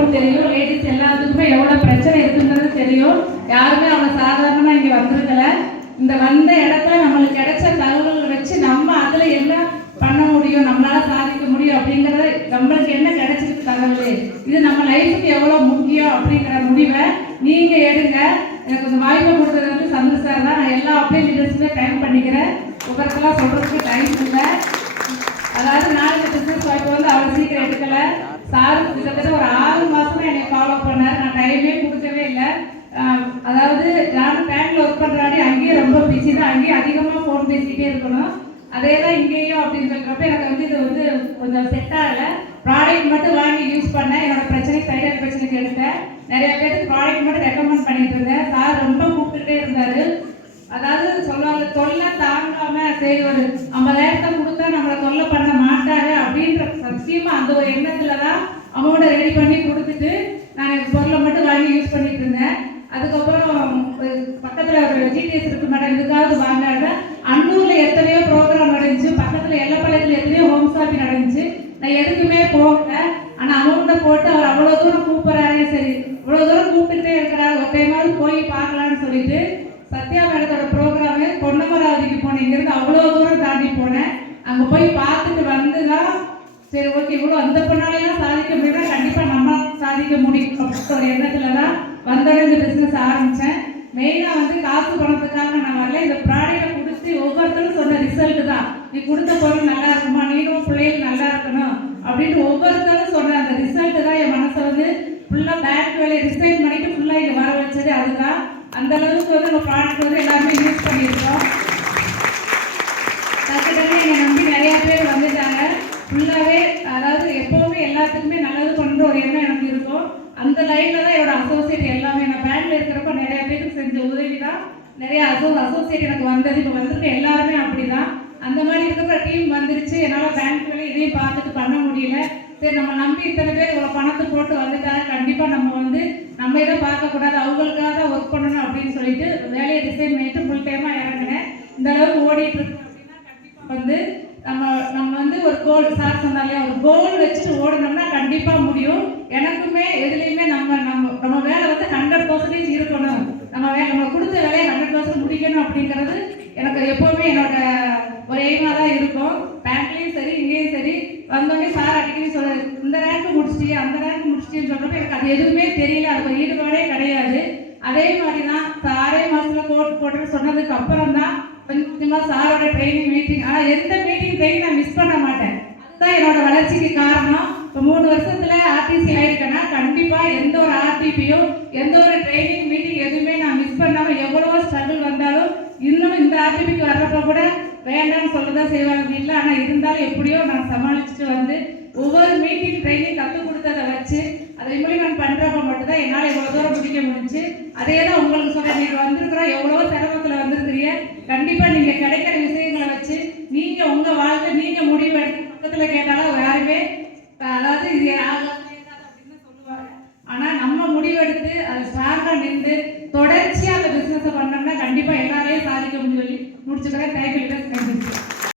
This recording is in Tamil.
எவ்வளோ தெரியும், லேடிஸ் எல்லாத்துக்குமே எவ்வளோ பிரச்சனை இருக்குங்கிறது தெரியும். யாருமே அவங்க சாதாரணமாக இங்கே வந்திருக்கல. இந்த வந்த இடத்துல நம்மளுக்கு கிடைச்ச தகவல்கள் வச்சு நம்ம அதில் என்ன பண்ண முடியும், நம்மளால சாதிக்க முடியும் அப்படிங்கிறத நம்மளுக்கு என்ன கிடைச்சிருக்கு தகவல், இது நம்ம லைஃபுக்கு எவ்வளோ முக்கியம் அப்படிங்கிற முடிவை நீங்கள் எடுங்க. எனக்கு இந்த வாய்ப்பை கொடுத்தது வந்து சந்தோஷ் சார் தான். நான் எல்லா அப்படியே லீடர்ஸுமே டைம் பண்ணிக்கிறேன். ஒவ்வொருத்தெல்லாம் சொல்கிறதுக்கு டைம் இல்லை. அதாவது நான் இந்த பிஸ்னஸ் வாய்ப்பு வந்து அவ்வளோ சீக்கிரம் எடுக்கலை. சார் கிட்டத்தட்ட ஒரு 6 மாதமாக என்னை ஃபாலோ பண்ணார். நான் டைமே கொடுக்கவே இல்லை. அதாவது நானும் பேங்க்ல ஒர்க் பண்ணுறாடி அங்கேயே ரொம்ப பிஸி தான். அங்கேயே அதிகமாக ஃபோன் பேசிக்கிட்டே இருக்கணும். அதே தான் இங்கேயும் அப்படின்னு சொல்கிறப்ப எனக்கு வந்து இது வந்து கொஞ்சம் செட் ஆகலை. ப்ராடக்ட் மட்டும் வாங்கி யூஸ் பண்ணேன். என்னோட பிரச்சனைக்கு தைராய்டு பிரச்சனைக்கு எடுத்தேன். நிறைய பேருக்கு ப்ராடக்ட் மட்டும் ரெக்கமெண்ட் பண்ணிட்டு இருந்தேன். சார் ரொம்ப கூப்பிட்டுட்டே இருந்தார். அதாவது சொல்லுவாங்க, தொல்லை தாங்காம சரி ஒரு 50,000 கொடுத்தா நம்மளை தொல்லை பண்ண மாட்டாங்க அப்படின்ற சத்தியமாக அந்த ஒரு எண்ணத்தில் தான் அமௌண்ட்டை ரெடி பண்ணி கொடுத்துட்டு நான் பொருளை மட்டும் வாங்கி யூஸ் பண்ணிட்டு இருந்தேன். அதுக்கப்புறம் பக்கத்தில் ஒரு ஜிடிஎஸ் இருக்கு மேடம், இதுக்காவது வாங்காத. அன்னூரில் எத்தனையோ ப்ரோக்ராம் நடந்துச்சு, பக்கத்தில் எல்லப்பாளையத்தில் எத்தனையோ ஹோம் ஸ்டாப்பி நடந்துச்சு. நான் எதுக்குமே போகல. ஆனால் அமௌண்ட்டை போட்டு அவர் அவ்வளோ தூரம் கூப்பிட்றாரு. சரி இவ்வளோ தூரம் கூப்பிட்டுட்டே இருக்கிறாரு, ஒரு டைமாவது போய் பார்க்கலான்னு சொல்லிட்டு சத்யா மேடத்தோட ப்ரோக்ராமு பொன்னமராவதிக்கு போனேன். இங்கேருந்து அவ்வளோ தூரம் தாண்டி போனேன். அங்கே போய் பார்த்துட்டு வந்து தான் சரி ஓகே இவ்வளோ அந்த பொண்ணாலையும் சாதிக்க முடியும்னா கண்டிப்பாக நம்ம சாதிக்க முடியும் அப்படின்ற ஒரு எண்ணத்தில் தான் வந்தோடனே இந்த பிஸ்னஸ் ஆரம்பித்தேன். மெயினாக வந்து காசு பணத்துக்காக நான் வரல. இந்த ப்ராடக்டை கொடுத்து ஒவ்வொருத்தரும் சொன்ன ரிசல்ட் தான், நீ கொடுத்த பொருள் நல்லா இருக்குமா, நீங்களும் பிள்ளைகள் நல்லா இருக்கணும் அப்படின்ட்டு ஒவ்வொருத்தரும் சொன்ன அந்த ரிசல்ட்டு தான் என் மனசை வந்து ஃபுல்லாக பேங்க் வேலையை ரிசைன் பண்ணிட்டு ஃபுல்லாக இங்கே வர வச்சது. அதுதான் அந்த அளவுக்கு வந்து நம்ம ப்ராடக்ட் வந்து எல்லாருமே யூஸ் பண்ணியிருக்கோம். டக்கு என்னை நம்பி நிறையா பேர் வந்துட்டாங்க. ஃபுல்லாகவே அதாவது எப்போவுமே எல்லாத்துக்குமே நல்லது பண்ணுற ஒரு எண்ணம் எனக்கு இருக்கும். அந்த லைனில் தான் என்னோட அசோசியேட் எல்லாமே. நான் பேங்க்ல இருக்கிறப்ப நிறையா பேருக்கு செஞ்ச உதவி தான் நிறையா அசோசியேட் எனக்கு வந்தது. இப்போ வந்திருக்க எல்லாருமே அப்படி தான். அந்த மாதிரி இருக்கிற டீம் வந்துருச்சு. என்னால் பேங்க் வேலை இதையும் பார்த்துட்டு பண்ண முடியல. சரி நம்ம நம்பி இத்தனை பேர் இவ்வளோ பணத்தை போட்டு வந்துட்டாங்க, கண்டிப்பாக நம்ம வந்து நம்ம இதை பார்க்கக்கூடாது, அவங்களுக்காக தான் ஒர்க் பண்ணணும் அப்படின்னு சொல்லிட்டு வேலையை டிசைன் பண்ணிட்டு ஃபுல் டைமாக இறங்கினேன். இந்த அளவுக்கு ஓடிட்டு இருக்கோம் அப்படின்னா கண்டிப்பாக வந்து நம்ம வந்து ஒரு கோல், சார் சொன்னாலே ஒரு கோல் வச்சுட்டு ஓடணும்னா கண்டிப்பாக முடியும். எனக்குமே எதுலேயுமே நம்ம வேலை வந்து 100% இருக்கணும். நம்ம கொடுத்த வேலையை 100% முடிக்கணும் அப்படிங்கிறது எனக்கு எப்போவுமே என்னோட ஒரு எய்மாக தான் இருக்கும். பேங்க்லேயும் சரி இங்கேயும் சரி. வந்தோடனே சார் அடிக்கடி சொல்ல இந்த ரேங்க் முடிச்சிட்டியே அந்த ரேங்க் முடிச்சிட்டின்னு சொல்கிறப்ப எனக்கு அது எதுவுமே தெரியல, அது ஈடுபாடே கிடையாது. அதே மாதிரி தான் 6 மாதத்தில் கோட் போட்டுன்னு சொன்னதுக்கு அப்புறம் தான் கொஞ்சமாக சாரோட ட்ரைனிங் மீட்டிங், ஆனால் எந்த மீட்டிங் ட்ரைனிங் நான் மிஸ் பண்ண மாட்டேன். அதுதான் என்னோட வளர்ச்சிக்கு காரணம். இப்போ 3 வருஷத்துல ஆர்டிசி ஆயிருக்கேன்னா கண்டிப்பாக எந்த ஒரு ஆர்டிபியும் எந்த ஒரு ட்ரைனிங் மீட்டிங் எதுவுமே நான் மிஸ் பண்ணாமல் எவ்வளவோ ஸ்ட்ரகிள் வந்தாலும் இன்னும் இந்த ஆர்டிபிக்கு வர்றப்ப கூட வேண்டாம்னு சொல்லதான் செய்வாங்க வீட்டில். ஆனால் இருந்தாலும் எப்படியோ நான் சமாளிச்சுட்டு வந்து ஒவ்வொரு மீட்டிங் ட்ரைனிங் கற்றுக் கொடுத்ததை வச்சு அதை இம்ப்ளிமெண்ட் பண்ணுறப்ப மட்டும்தான் என்னால் எவ்வளோ தூரம் முடிக்க முடிஞ்சு. அதே தான் உங்களுக்கு சொல்ல, நீங்கள் வந்திருக்கிறோம் எவ்வளோ சிரமத்தில் வந்திருக்கிறீங்க. கண்டிப்பாக நீங்கள் கிடைக்கிற விஷயங்களை வச்சு நீங்கள் உங்கள் வாழ்க்கை நீங்கள் முடிவு எடுத்து பக்கத்தில் கேட்டாலும் யாருமே அதாவது இது அப்படின்னு சொல்லுவாங்க. ஆனால் நம்ம முடிவெடுத்து அதை ஸ்ட்ராங்காக நின்று தொடர்ச்சியாக அந்த பிஸ்னஸை பண்ணோம்னா கண்டிப்பாக எல்லாரையும் சாதிக்க முடியும். முடிச்சுக்கிறேன். தேங்க்யூ.